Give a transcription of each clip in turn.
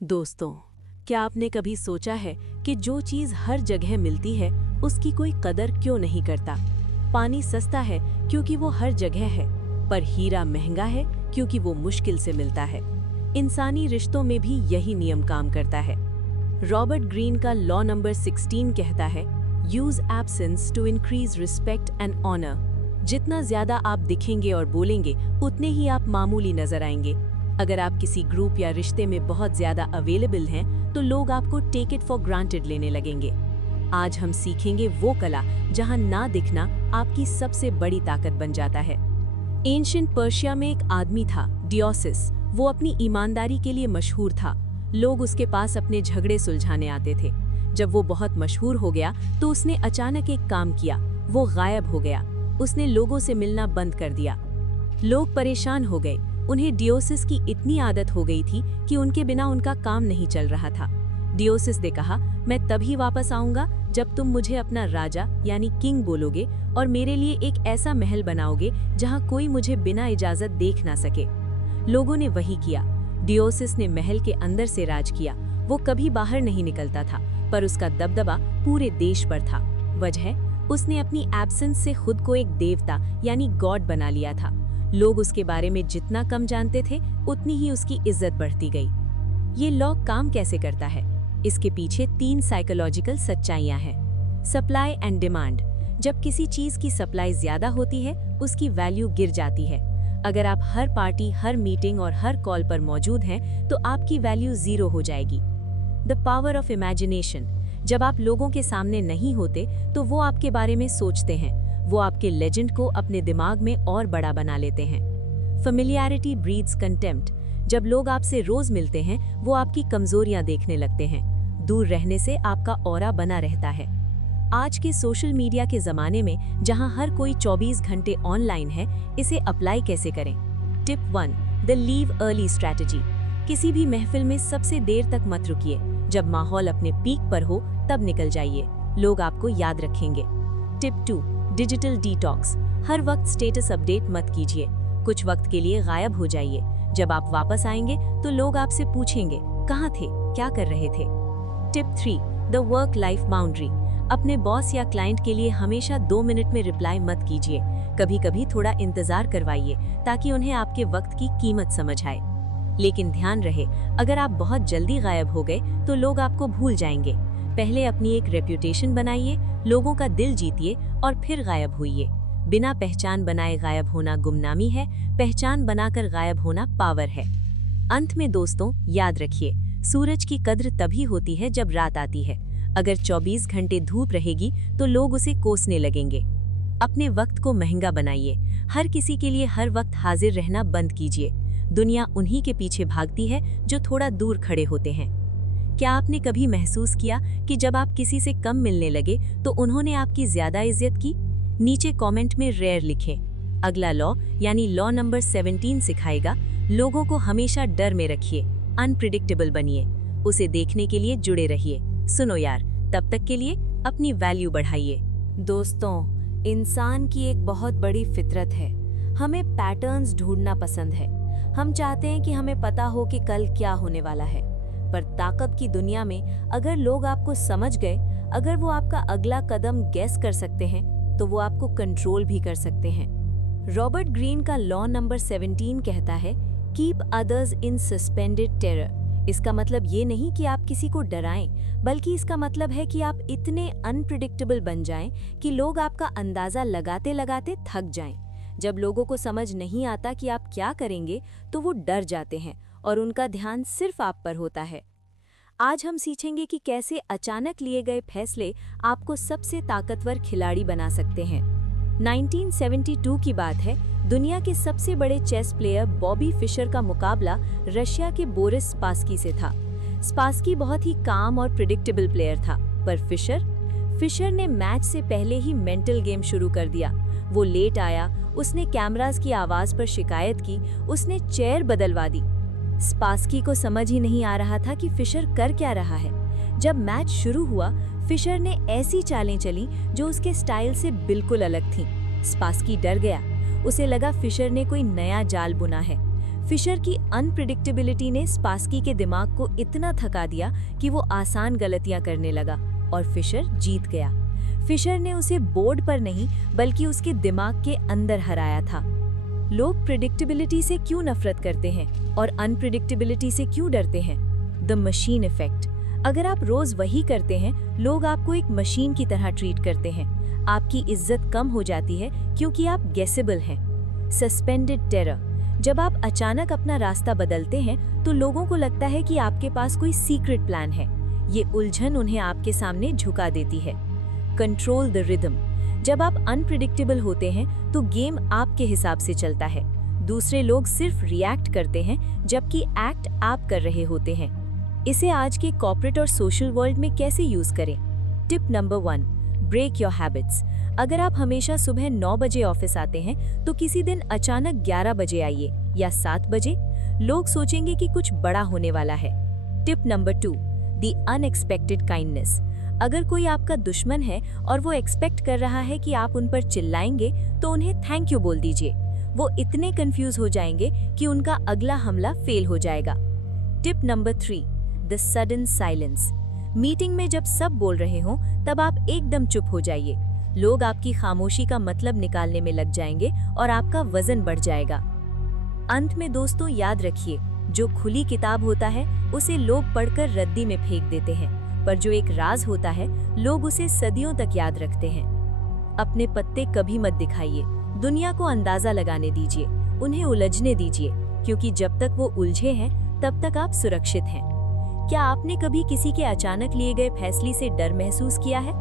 दोस्तों, क्या आपने कभी सोचा है कि जो चीज हर जगह मिलती है उसकी कोई कदर क्यों नहीं करता? पानी सस्ता है क्योंकि वो हर जगह है, पर हीरा महंगा है क्योंकि वो मुश्किल से मिलता है। इंसानी रिश्तों में भी यही नियम काम करता है। रॉबर्ट ग्रीन का लॉ नंबर 16 कहता है, use absence to increase respect and honour. जितना ज्यादा आप दिखेंगे और बोलेंगे, उतने ही आप मामूली नजर आएंगे। अगर आप किसी ग्रुप या रिश्ते में बहुत ज्यादा अवेलेबल हैं, तो लोग आपको टेक इट फॉर ग्रांटेड लेने लगेंगे। आज हम सीखेंगे वो कला जहां ना दिखना आपकी सबसे बड़ी ताकत बन जाता है। एंशिएंट पर्शिया में एक आदमी था, डियोसिस। वो अपनी ईमानदारी के लिए मशहूर था। लोग उसके पास अपने झगड़े सुलझाने आते थे। जब वो बहुत मशहूर हो गया तो उसने अचानक एक काम किया, वो गायब हो गया। उसने लोगों से मिलना बंद कर दिया। लोग परेशान हो गए। उन्हें डियोसिस की इतनी आदत हो गई थी कि उनके बिना उनका काम नहीं चल रहा था। डियोसिस ने कहा, मैं तभी वापस आऊंगा जब तुम मुझे अपना राजा यानी किंग बोलोगे और मेरे लिए एक ऐसा महल बनाओगे जहां कोई मुझे बिना इजाजत देख ना सके। लोगों ने वही किया। डियोसिस ने महल के अंदर से राज किया। वो कभी बाहर नहीं निकलता था, पर उसका दबदबा पूरे देश पर था। वजह, उसने अपनी एब्सेंस से खुद को एक देवता यानी गॉड बना लिया था। लोग उसके बारे में जितना कम जानते थे, उतनी ही उसकी इज्जत बढ़ती गई। ये लॉ काम कैसे करता है? इसके पीछे 3 साइकोलॉजिकल सच्चाइयां हैं। Supply and demand. जब किसी चीज की सप्लाई ज्यादा होती है, उसकी वैल्यू गिर जाती है। अगर आप हर पार्टी, हर मीटिंग और हर कॉल पर मौजूद हैं, तो आपकी वैल्यू 0 हो जाएगी। The power of imagination. जब आप लोगों के सामने नहीं होते, तो वो आपके बारे में सोचते हैं। वो आपके लेजेंड को अपने दिमाग में और बड़ा बना लेते हैं। Familiarity breeds contempt. जब लोग आपसे रोज मिलते हैं, वो आपकी कमजोरियां देखने लगते हैं। दूर रहने से आपका ऑरा बना रहता है। आज के सोशल मीडिया के जमाने में, जहां हर कोई 24 घंटे ऑनलाइन है, इसे अप्लाई कैसे करें? Tip 1, the leave early strategy. किसी भी महफिल में सबसे देर तक मत रुकिए। जब माहौल अपने पीक पर हो, तब निकल जाइए। लोग आपको याद रखेंगे। Tip 2, digital detox. हर वक्त स्टेटस अपडेट मत कीजिए। कुछ वक्त के लिए गायब हो जाइए। जब आप वापस आएंगे तो लोग आपसे पूछेंगे, कहाँ थे, क्या कर रहे थे? Tip 3, the work life boundary. अपने बॉस या क्लाइंट के लिए हमेशा 2 मिनट में रिप्लाई मत कीजिए। कभी कभी थोड़ा इंतजार करवाइए, ताकि उन्हें आपके वक्त की कीमत समझ आए। लेकिन ध्यान रहे, अगर आप बहुत जल्दी गायब हो गए तो लोग आपको भूल जाएंगे। पहले अपनी एक रेप्यूटेशन बनाइए, लोगों का दिल जीतिए और फिर गायब होइए। बिना पहचान बनाए गायब होना गुमनामी है, पहचान बनाकर गायब होना पावर है। अंत में दोस्तों, याद रखिए, सूरज की कद्र तभी होती है जब रात आती है। अगर 24 घंटे धूप रहेगी तो लोग उसे कोसने लगेंगे। अपने वक्त को महंगा बनाइए। हर किसी के लिए हर वक्त हाजिर रहना बंद कीजिए। दुनिया उन्हीं के पीछे भागती है जो थोड़ा दूर खड़े होते हैं। क्या आपने कभी महसूस किया कि जब आप किसी से कम मिलने लगे तो उन्होंने आपकी ज्यादा इज्जत की? नीचे कमेंट में रेयर लिखें। अगला लॉ यानी लॉ नंबर 17 सिखाएगा, लोगों को हमेशा डर में रखिए, अनप्रिडिक्टेबल बनिए। उसे देखने के लिए जुड़े रहिए। सुनो यार, तब तक के लिए अपनी वैल्यू बढ़ाइए। दोस्तों, इंसान की एक बहुत बड़ी फितरत है। हमें पैटर्न्स ढूंढना पसंद है। हम चाहते हैं कि हमें पता हो कि कल क्या होने वाला है। पर ताकत की दुनिया में अगर लोग आपको समझ गए, अगर वो आपका अगला कदम गेस कर सकते हैं, तो वो आपको कंट्रोल भी कर सकते हैं। रॉबर्ट ग्रीन का लॉ नंबर 17 कहता है, keep others in suspended terror. इसका मतलब ये नहीं कि आप किसी को डराएं, बल्कि इसका मतलब है कि आप इतने अनप्रिडिक्टेबल बन जाएं कि लोग आपका अंदाजा लगाते लगाते थक जाएं। जब लोगों को समझ नहीं आता कि आप क्या करेंगे, तो वो डर जाते हैं और उनका ध्यान सिर्फ आप पर होता है। आज हम सीखेंगे कि कैसे अचानक लिए गए फैसले आपको सबसे ताकतवर खिलाड़ी बना सकते हैं। 1972 की बात है। दुनिया के सबसे बड़े चेस प्लेयर बॉबी फिशर का मुकाबला रशिया के बोरिस स्पासकी से था। स्पासकी बहुत ही काम और प्रिडिक्टेबल प्लेयर था, पर फिशर ने मैच से पहले ही मेंटल गेम शुरू कर दिया। वो लेट आया, उसने कैमरास की आवाज पर शिकायत की, उसने चेयर बदलवा दी। स्पासकी को समझ ही नहीं आ रहा था कि फिशर कर क्या रहा है। जब मैच शुरू हुआ, फिशर ने ऐसी चालें चली जो उसके स्टाइल से बिल्कुल अलग थीं। स्पासकी डर गया। उसे लगा फिशर ने कोई नया जाल बुना है। फिशर की अनप्रिडिक्टेबिलिटी ने स्पार्की के दिमाग को इतना थका दिया कि वो आसान गलतियां करने लगा और फिशर जीत गया। फिशर ने उसे बोर्ड पर नहीं बल्कि उसके दिमाग के अंदर हराया था। लोग प्रिडिक्टेबिलिटी से क्यों नफरत करते हैं और अनप्रिडिक्टेबिलिटी से क्यों डरते हैं? The machine effect. अगर आप रोज वही करते हैं, लोग आपको एक मशीन की तरह ट्रीट करते हैं। आपकी इज्जत कम हो जाती है क्योंकि आप गेसेबल हैं। Suspended terror. जब आप अचानक अपना रास्ता बदलते हैं तो लोगों को लगता है कि आपके पास कोई सीक्रेट प्लान है। ये उलझन उन्हें आपके सामने झुका देती है। Control the rhythm. जब आप अनप्रिडिक्टेबल होते हैं तो गेम आपके हिसाब से चलता है। दूसरे लोग सिर्फ रिएक्ट करते हैं जबकि एक्ट आप कर रहे होते हैं। इसे आज के कॉर्पोरेट और सोशल वर्ल्ड में कैसे यूज करें? Tip number 1, break your habits. अगर आप हमेशा सुबह 9 बजे ऑफिस आते हैं तो किसी दिन अचानक 11 बजे आइए या 7 बजे। लोग सोचेंगे कि कुछ बड़ा होने वाला है। Tip number 2, the unexpected kindness. अगर कोई आपका दुश्मन है और वो एक्सपेक्ट कर रहा है कि आप उन पर चिल्लाएंगे तो उन्हें थैंक यू बोल दीजिए। वो इतने कंफ्यूज हो जाएंगे कि उनका अगला हमला फेल हो जाएगा। Tip number 3, the sudden silence. Meeting में जब सब बोल रहे हों तब आप एकदम चुप हो जाइए। लोग आपकी खामोशी का मतलब निकालने में लग जाएंगे और आपका वजन बढ़ जाएगा। अंत में दोस्तों याद रखिए, जो खुली किताब होता है उसे लोग पढ़कर रद्दी में फेंक देते हैं, पर जो एक राज होता है लोग उसे सदियों तक याद रखते हैं। अपने पत्ते कभी मत दिखाइए। दुनिया को अंदाजा लगाने दीजिए, उन्हें उलझने दीजिए, क्योंकि जब तक वो उलझे हैं तब तक आप सुरक्षित हैं। क्या आपने कभी किसी के अचानक लिए गए फैसले से डर महसूस किया है?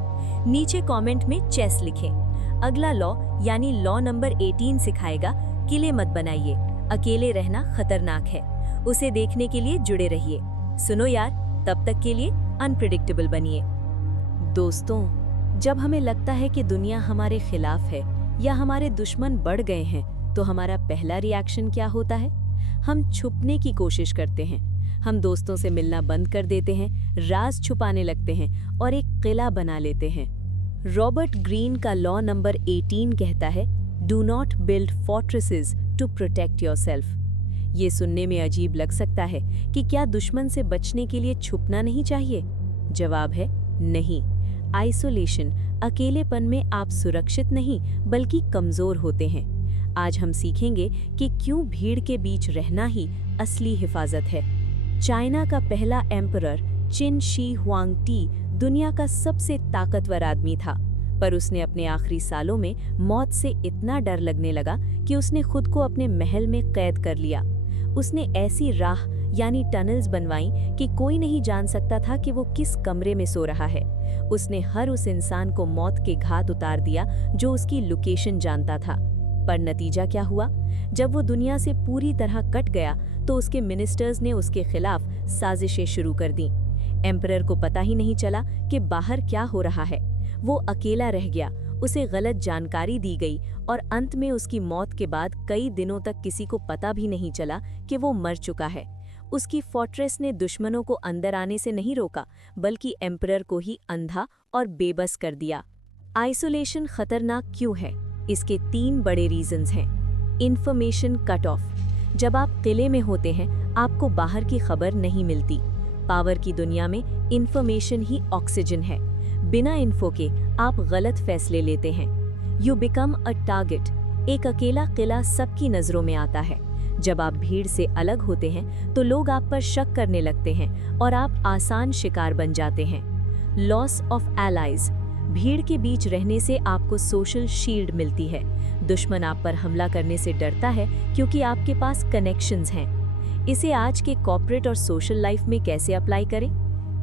नीचे कमेंट में चेस लिखें। अगला लॉ यानी लॉ नंबर 18 सिखाएगा, किले मत बनाइए, अकेले रहना खतरनाक है। उसे देखने के लिए जुड़े रहिए। सुनो यार, तब तक के लिए अनप्रिडिक्टेबल बनिए। दोस्तों, जब हमें लगता है कि दुनिया हमारे खिलाफ है या हमारे दुश्मन बढ़ गए हैं, तो हमारा पहला रिएक्शन क्या होता है? हम छुपने की कोशिश करते हैं। हम दोस्तों से मिलना बंद कर देते हैं, राज छुपाने लगते हैं और एक किला बना लेते हैं। रॉबर्ट ग्रीन का लॉ नंबर 18 कहता है, do not build fortresses to protect yourself. ये सुनने में अजीब लग सकता है कि क्या दुश्मन से बचने के लिए छुपना नहीं चाहिए? जवाब है नहीं। आइसोलेशन, अकेलेपन में आप सुरक्षित नहीं बल्कि कमजोर होते हैं। आज हम सीखेंगे कि क्यों भीड़ के बीच रहना ही असली हिफाजत है। चाइना का पहला एम्परर चिन शी हुआंगटी दुनिया का सबसे ताकतवर आदमी था, पर उसने अपने आखिरी सालों में मौत से इतना डर लगने लगा कि उसने खुद को अपने महल में कैद कर लिया। उसने ऐसी राह यानी टनल्स बनवाई कि कोई नहीं जान सकता था कि वो किस कमरे में सो रहा है। उसने हर उस इंसान को मौत के घाट उतार दिया जो उसकी लोकेशन जानता था। पर नतीजा क्या हुआ? जब वो दुनिया से पूरी तरह कट गया तो उसके मिनिस्टर्स ने उसके खिलाफ साजिशें शुरू कर दी। एम्परर को पता ही नहीं चला कि बाहर क्या हो रहा है। वो अकेला रह गया, उसे गलत जानकारी दी गई और अंत में उसकी मौत के बाद कई दिनों तक किसी को पता भी नहीं चला कि वो मर चुका है। उसकी फोर्ट्रेस ने दुश्मनों को अंदर आने से नहीं रोका, बल्कि एम्परर को ही अंधा और बेबस कर दिया। आइसोलेशन खतरनाक क्यों है? इसके 3 बड़े रीजंस हैं। Information cut off. जब आप किले में होते हैं, आपको बाहर की खबर नहीं मिलती। पावर की दुनिया में इंफॉर्मेशन ही ऑक्सीजन है। बिना इन्फो के आप गलत फैसले लेते हैं। You become a target. एक अकेला किला सबकी नजरों में आता है। जब आप भीड़ से अलग होते हैं तो लोग आप पर शक करने लगते हैं और आप आसान शिकार बन जाते हैं। Loss of allies. भीड़ के बीच रहने से आपको सोशल शील्ड मिलती है। दुश्मन आप पर हमला करने से डरता है क्योंकि आपके पास कनेक्शंस हैं। इसे आज के कॉर्पोरेट और सोशल लाइफ में कैसे अप्लाई करें?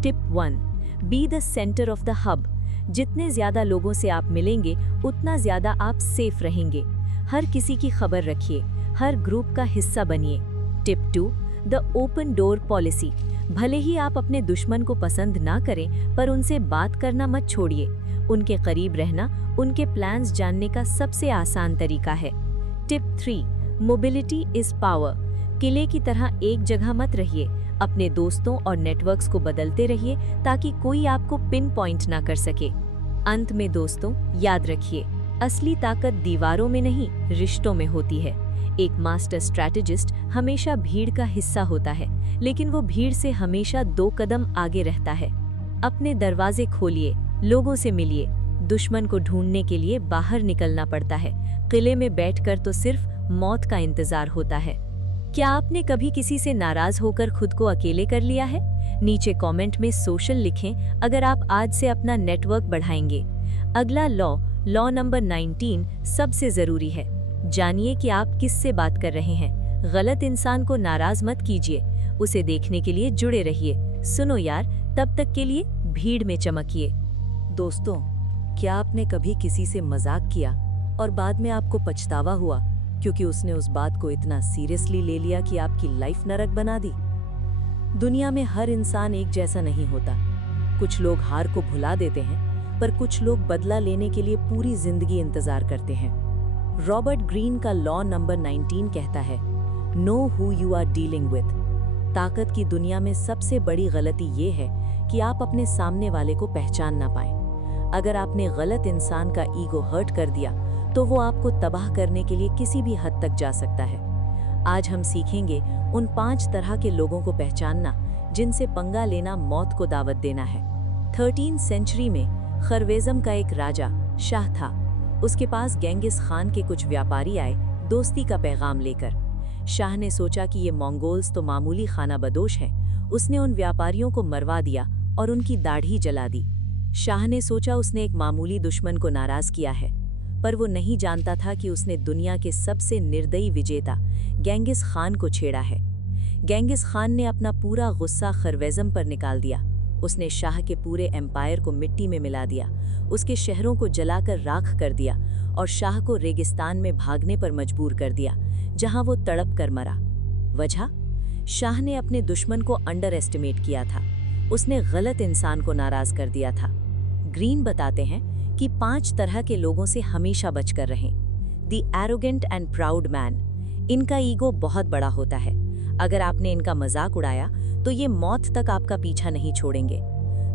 Tip 1, be the centre of the hub. जितने ज्यादा लोगों से आप मिलेंगे उतना ज्यादा आप सेफ रहेंगे। हर किसी की खबर रखिए, हर ग्रुप का हिस्सा बनिए। Tip 2, the open door policy. भले ही आप अपने दुश्मन को पसंद ना करें, पर उनसे बात करना मत छोड़िए। उनके करीब रहना उनके प्लान्स जानने का सबसे आसान तरीका है। Tip 3, mobility is power. किले की तरह एक जगह मत रहिए। अपने दोस्तों और नेटवर्क्स को बदलते रहिए ताकि कोई आपको पिन पॉइंट ना कर सके। अंत में दोस्तों, याद रखिए, असली ताकत दीवारों में नहीं, रिश्तों में होती है। एक मास्टर स्ट्रैटेजिस्ट हमेशा भीड़ का हिस्सा होता है, लेकिन वो भीड़ से हमेशा 2 कदम आगे रहता है। अपने दरवाजे खोलिए, लोगों से मिलिए। दुश्मन को ढूंढने के लिए बाहर निकलना पड़ता है। किले में बैठकर तो सिर्फ मौत का इंतजार होता है। क्या आपने कभी किसी से नाराज होकर खुद को अकेले कर लिया है? नीचे कमेंट में सोशल लिखें अगर आप आज से अपना नेटवर्क बढ़ाएंगे। अगला लॉ नंबर 19 सबसे जरूरी है। जानिए कि आप किससे बात कर रहे हैं। गलत इंसान को नाराज मत कीजिए, उसे देखने के लिए जुड़े रहिए। सुनो यार, तब तक के लिए भीड़ में चमकिए। दोस्तों, क्या आपने कभी किसी से मजाक किया और बाद में आपको पछतावा हुआ क्योंकि उसने उस बात को इतना सीरियसली ले लिया कि आपकी लाइफ नरक बना दी? दुनिया में हर इंसान एक जैसा नहीं होता। कुछ लोग हार को भुला देते हैं, पर कुछ लोग बदला लेने के लिए पूरी जिंदगी इंतजार करते हैं। रॉबर्ट ग्रीन का लॉ नंबर 19 कहता है, know who you are dealing with. ताकत की दुनिया में सबसे बड़ी गलती ये है कि आप अपने सामने वाले को पहचान ना पाएं। अगर आपने गलत इंसान का ईगो हर्ट कर दिया तो वो आपको तबाह करने के लिए किसी भी हद तक जा सकता है। आज हम सीखेंगे उन 5 तरह के लोगों को पहचानना जिनसे पंगा लेना मौत को दावत देना है। 13वीं सेंचुरी में खरवेज़म का एक राजा शाह था। उसके पास गेंगिस खान के कुछ व्यापारी आए दोस्ती का पैगाम लेकर। शाह ने सोचा कि ये मंगोल्स तो मामूली खाना बदोश हैं। उसने उन व्यापारियों को मरवा दिया और उनकी दाढ़ी जला दी। शाह ने सोचा उसने एक मामूली दुश्मन को नाराज किया है, पर वो नहीं जानता था कि उसने दुनिया के सबसे निर्दयी विजेता गेंगिस खान को छेड़ा है। गेंगिस खान ने अपना पूरा गुस्सा खरवेज़म पर निकाल दिया। उसने शाह के पूरे एम्पायर को मिट्टी में मिला दिया, उसके शहरों को जलाकर राख कर दिया और शाह को रेगिस्तान में भागने पर मजबूर कर दिया, जहां वो तड़प कर मरा। वजह? शाह ने अपने दुश्मन को अंडर एस्टिमेट किया था। उसने गलत इंसान को नाराज कर दिया था। ग्रीन बताते हैं कि 5 तरह के लोगों से हमेशा बचकर रहें। The arrogant and proud man. इनका ईगो बहुत बड़ा होता है। अगर आपने इनका मजाक उड़ाया तो ये मौत तक आपका पीछा नहीं छोड़ेंगे।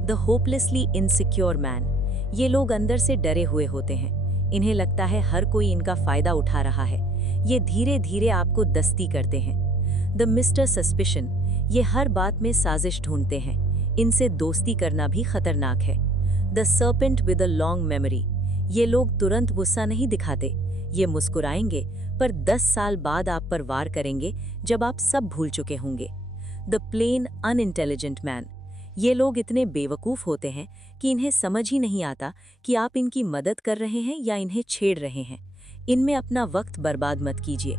The hopelessly insecure man. ये लोग अंदर से डरे हुए होते हैं। इन्हें लगता है हर कोई इनका फायदा उठा रहा है। ये धीरे धीरे आपको दस्ती करते हैं। The mister suspicion. ये हर बात में साजिश ढूंढते हैं। इनसे दोस्ती करना भी खतरनाक है। The serpent with a long memory. ये लोग तुरंत गुस्सा नहीं दिखाते। ये मुस्कुराएंगे पर 10 साल बाद आप पर वार करेंगे जब आप सब भूल चुके होंगे। The plain unintelligent man. ये लोग इतने बेवकूफ़ होते हैं कि इन्हें समझ ही नहीं आता कि आप इनकी मदद कर रहे हैं या इन्हें छेड़ रहे हैं। इनमें अपना वक्त बर्बाद मत कीजिए।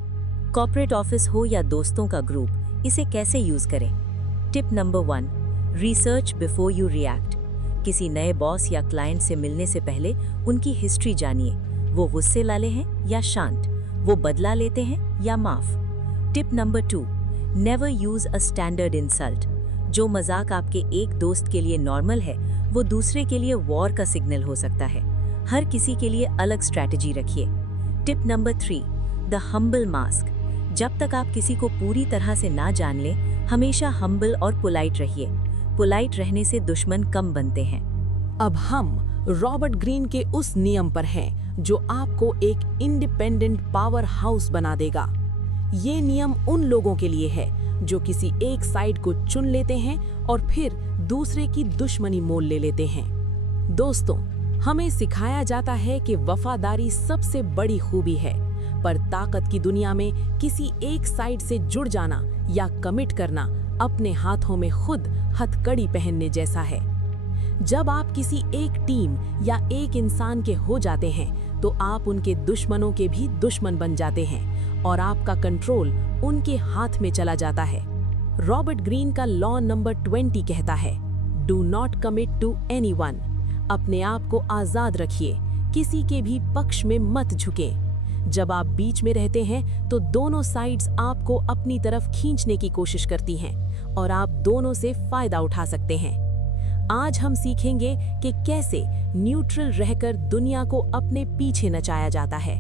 कॉर्पोरेट ऑफिस हो या दोस्तों का ग्रुप, इसे कैसे यूज़ करें? Tip number 1, research before you react. किसी नए बॉस या क्लाइंट से मिलने से पहले उनकी हिस्ट्री जानिए। वो गुस्से वाले हैं या शांत, वो बदला लेते हैं या माफ। Tip number 2, never use a standard insult. जो मजाक आपके एक दोस्त के लिए नॉर्मल है, वो दूसरे के लिए वॉर का सिग्नल हो सकता है। हर किसी के लिए अलग स्ट्रैटेजी रखिए। Tip number 3, the humble mask. जब तक आप किसी को पूरी तरह से ना जान लें, हमेशा हम्बल और पोलाइट रहिए। पोलाइट रहने से दुश्मन कम बनते हैं। अब हम रॉबर्ट ग्रीन के उस नियम पर हैं जो आपको एक इंडिपेंडेंट पावर हाउस बना देगा। ये नियम उन लोगों के लिए है जो किसी एक साइड को चुन लेते हैं और फिर दूसरे की दुश्मनी मोल ले लेते हैं। दोस्तों, हमें सिखाया जाता है कि वफादारी सबसे बड़ी खूबी है, पर ताकत की दुनिया में किसी एक साइड से जुड़ जाना या कमिट करना अपने हाथों में खुद हथकड़ी पहनने जैसा है। जब आप किसी एक टीम या एक इंसान के हो जाते हैं, तो आप उनके दुश्मनों के भी दुश्मन बन जाते हैं और आपका कंट्रोल उनके हाथ में चला जाता है। रॉबर्ट ग्रीन का लॉ नंबर 20 कहता है, do not commit to anyone. अपने आप को आजाद रखिए, किसी के भी पक्ष में मत झुकें। जब आप बीच में रहते हैं तो दोनों साइड्स आपको अपनी तरफ खींचने की कोशिश करती हैं और आप दोनों से फायदा उठा सकते हैं। आज हम सीखेंगे कि कैसे न्यूट्रल रहकर दुनिया को अपने पीछे नचाया जाता है।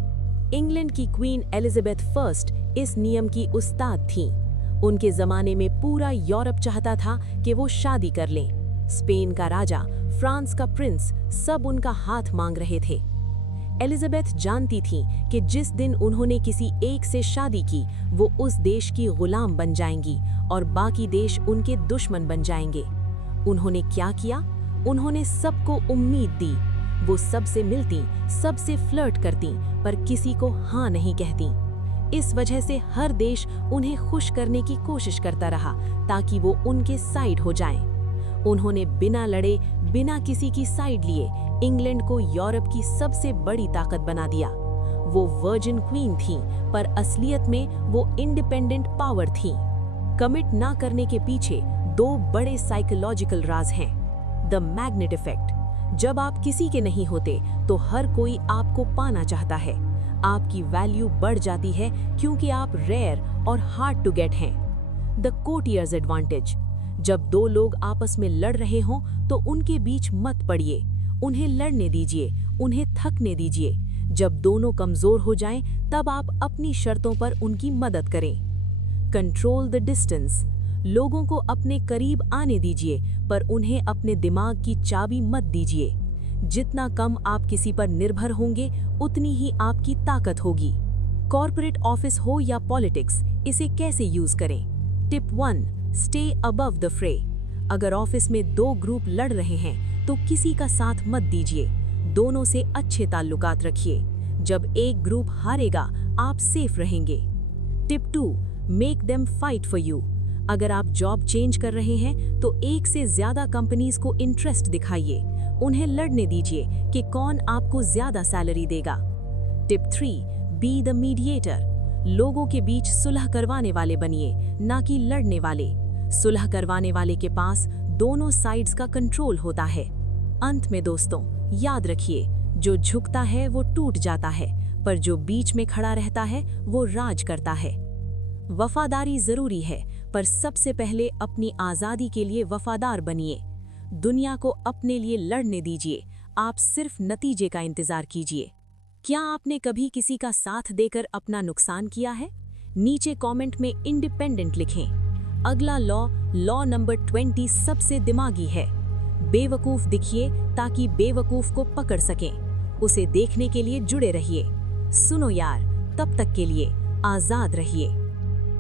इंग्लैंड की क्वीन एलिजाबेथ फर्स्ट इस नियम की उस्ताद थीं। उनके जमाने में पूरा यूरोप चाहता था कि वो शादी कर लें। स्पेन का राजा, फ्रांस का प्रिंस, सब उनका हाथ मांग रहे थे। एलिजाबेथ जानती थी कि जिस दिन उन्होंने किसी एक से शादी की वो उस देश की गुलाम बन जाएंगी और बाकी देश उनके दुश्मन बन जाएंगे। उन्होंने क्या किया? उन्होंने सबको उम्मीद दी। वो सबसे मिलती, सबसे फ्लर्ट करती, पर किसी को हाँ नहीं कहती। इस वजह से हर देश उन्हें खुश करने की कोशिश करता रहा ताकि वो उनके साइड हो जाएं। उन्होंने बिना लड़े, बिना किसी की साइड लिए इंग्लैंड को यूरोप की सबसे बड़ी ताकत बना दिया। वो वर्जिन क्वीन थी, पर असलियत में वो इंडिपेंडेंट पावर थी। कमिट ना करने के पीछे दो बड़े साइकोलॉजिकल राज हैं। The magnet effect. जब आप किसी के नहीं होते तो हर कोई आपको पाना चाहता है। आपकी वैल्यू बढ़ जाती है क्योंकि आप रेयर और हार्ड टू गेट हैं। The courtiers advantage. जब दो लोग आपस में लड़ रहे हों तो उनके बीच मत पड़िए। उन्हें लड़ने दीजिए, उन्हें थकने दीजिए। जब दोनों कमजोर हो जाएं, तब आप अपनी शर्तों पर उनकी मदद करें। Control the distance. लोगों को अपने करीब आने दीजिए, पर उन्हें अपने दिमाग की चाबी मत दीजिए। जितना कम आप किसी पर निर्भर होंगे, उतनी ही आपकी ताकत होगी। कॉर्पोरेट ऑफिस हो या पॉलिटिक्स, इसे कैसे यूज करें? टिप 1, स्टे अबव द फ्रे। अगर ऑफिस में दो ग्रुप लड़ रहे हैं तो किसी का साथ मत दीजिए। दोनों से अच्छे ताल्लुकात रखिए। जब एक ग्रुप हारेगा, आप सेफ रहेंगे। Tip 2, make them fight for you. अगर आप जॉब चेंज कर रहे हैं तो एक से ज्यादा कंपनीज को इंटरेस्ट दिखाइए। उन्हें लड़ने दीजिए कि कौन आपको ज्यादा सैलरी देगा। Tip 3, be the mediator. लोगों के बीच सुलह करवाने वाले बनिए, ना कि लड़ने वाले। सुलह करवाने वाले के पास दोनों साइड्स का कंट्रोल होता है। अंत में दोस्तों, याद रखिए, जो झुकता है वो टूट जाता है, पर जो बीच में खड़ा रहता है वो राज करता है। वफादारी जरूरी है, पर सबसे पहले अपनी आजादी के लिए वफादार बनिए। दुनिया को अपने लिए लड़ने दीजिए, आप सिर्फ नतीजे का इंतजार कीजिए। क्या आपने कभी किसी का साथ देकर अपना नुकसान किया है? नीचे कमेंट में इंडिपेंडेंट लिखें। अगला लॉ नंबर 20 सबसे दिमागी है। बेवकूफ दिखिए ताकि बेवकूफ को पकड़ सकें। उसे देखने के लिए जुड़े रहिए। सुनो यार, तब तक के लिए आजाद रहिए।